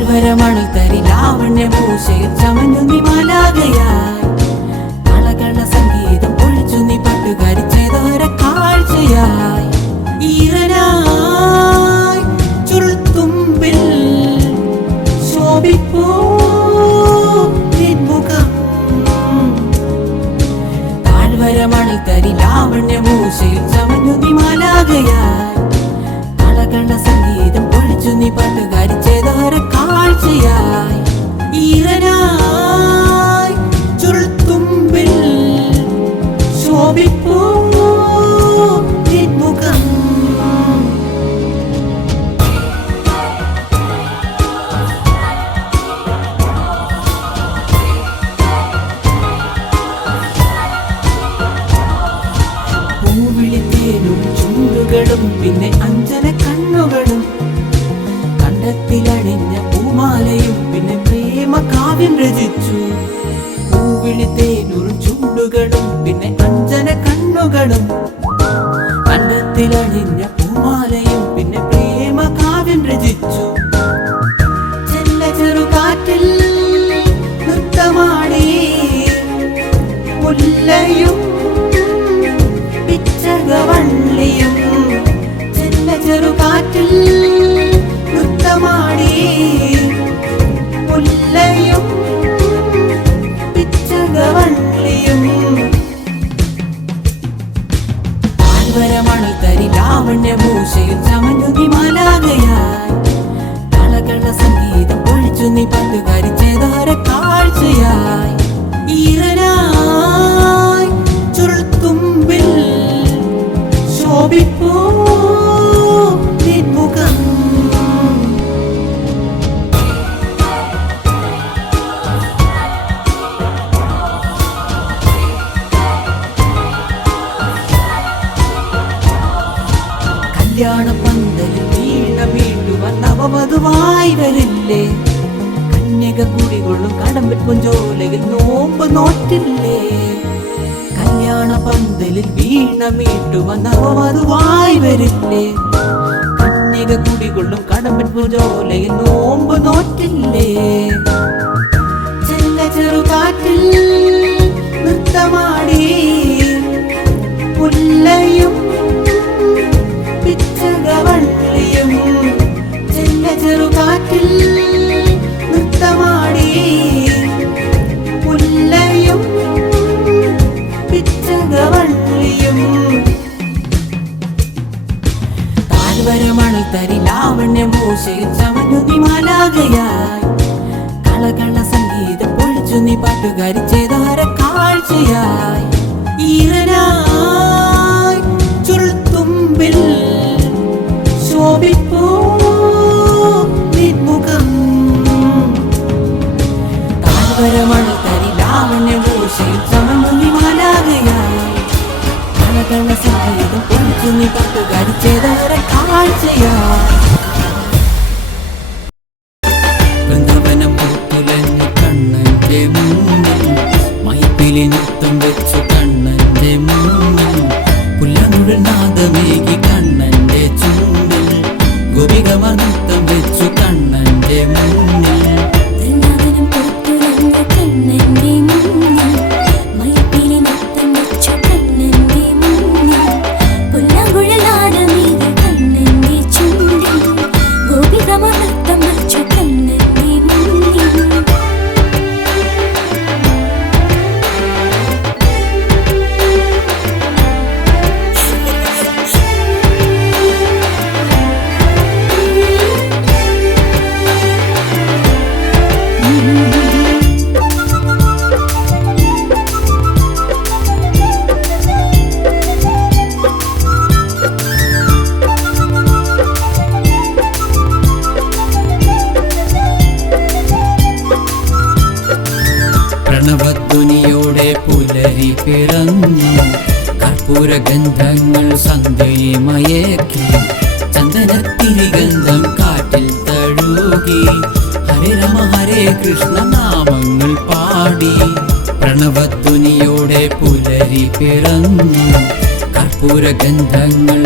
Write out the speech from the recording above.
താഴ്വരമണി തരി ലാവണ്യമൂശയിൽ ചമഞ്ഞു നീ മാലാകയായി. കളകള സംഗീതം പൊഴിച്ചു നീ പട്ടുകാരി ചെയ്തോര കാഴ്ചയായി. ഈറനായി ചുരുൾത്തുമ്പിൽ ശോഭിപ്പൂ നിൻമുഖം. താഴ്വരമണി തരി ലാവണ്യമൂശയിൽ ചമഞ്ഞു നീ മാലാകയായി. കളകള സംഗീതം പൊഴിച്ചു നീ പട്ടുകാരി ചെയ്തോര കാഴ്ചയായി. ഈറനായി ചുരുൾത്തുമ്പിൽ ശോഭിപ്പൂ നിൻമുഖം. പൂവിളിത്തേനും ചുണ്ടുകളും പിന്നെ അഞ്ജന കണ്ണുകളും, കണ്ടത്തിലണിഞ്ഞ പൂമാലയും പിന്നെ പ്രേമ കാവ്യം രചിച്ചു. പൂവിളിത്തേനും ചുണ്ടുകളും പിന്നെ അഞ്ജന കണ്ണുകളും, കണ്ടത്തിലണിഞ്ഞ പൂമാലയും പിന്നെ പ്രേമ കാവ്യം രചിച്ചു. ചെല്ല ചെറുകാറ്റിൽ നൃത്തമാടി മുല്ലയും പിച്ചകവള്ളിയും. ചെല്ല ചെറുകാറ്റിൽ നൃത്തമാടി മുല്ലയും പിച്ചകവള്ളിയും. താഴ്വരമണി തരി ലാവണ്യമൂശയിൽ ചമഞ്ഞു നീ മാലാകയായി. കളകള സംഗീതം പൊഴിച്ചു നീ പട്ടുകാരി ചെയ്തോര കാഴ്ചയായി. ഈറനായി ചുരുൾത്തുമ്പിൽ ശോഭിപ്പൂ നിൻമുഖം. കല്യാണപ്പന്തലിൽ വീണ വീണ്ടുവാൻ നവവധുവായി വരില്ലേ? കന്യക കുടികൊള്ളും കടമ്പിൽ പുഞ്ചോലയിൽ നോമ്പ് നോറ്റില്ലേ? കല്യാണപ്പന്തലിൽ വീണ മീട്ടുവാൻ നവവധുവായി വരില്ലേ? കന്യക കുടികൊള്ളും കടമ്പിൽ പുഞ്ചോലയിൽ നോമ്പ് നോറ്റില്ലേ? ചെല്ല ചെറുകാറ്റിൽ നൃത്തമാടി മുല്ലയും പിച്ചകവള്ളിയും. ചെല്ല ചെറുകാറ്റിൽ നൃത്തമാടി മുല്ലയും പിച്ചകവള്ളിയും. താഴ്വരമണി തരി ലാവണ്യമൂശയിൽ ചമഞ്ഞു നീ മാലാകയായി. കളകള സംഗീതം പൊഴിച്ചു നീ പാട്ടുകാരി ചെയ്തോര കാഴ്ചയായി. ഈറനായി ചുരുൾത്തുമ്പിൽ ശോഭിപ്പൂ നിൻമുഖം. താഴ്വരമണി തരി ലാവണ്യമൂശയിൽ ചമഞ്ഞു നീ മാലാകയായി. കളകള സംഗീതം പൊഴിച്ചു നീ പാട്ടുകാരി ചെയ്തോര കാഴ്ചയായി. വൃന്ദാവനം പൂത്തുലഞ്ഞു കണ്ണന്റെ മുന്നിൽ, മൈപ്പിലി നൃത്തം വെച്ചു കണ്ണന്റെ മുന്നിൽ. പുല്ലനുഴൽ നാദമേകി കണ്ണന്റെ ചുണ്ടിൽ, ഗോപികമ നൃത്തം വെച്ചു കണ്ണന്റെ മുന്നിൽ. വൃന്ദാവനം പൂത്തുലഞ്ഞു കണ്ണന്റെ മുന്നിൽ, മൈപ്പിലി നൃത്തം വെച്ചു കണ്ണന്റെ മുന്നിൽ. പുല്ലനുഴൽ നാദമേകി കണ്ണന്റെ ചുണ്ടിൽ, ഗോപികമ നൃത്തം വെച്ചു കണ്ണന്റെ മുന്നിൽ. പ്രണവധ്വനിയോടെ പുലരി പിറന്നു, കർപ്പൂരഗന്ധങ്ങൾ സന്ധ്യയെ മയക്കി. ചന്ദനത്തിരിഗന്ധം കാറ്റിൽ തഴുകി, ഹരേ രാമ ഹരേ കൃഷ്ണ നാമങ്ങൾ പാടി. പ്രണവധ്വനിയോടെ പുലരി പിറന്നു, കർപ്പൂരഗന്ധങ്ങൾ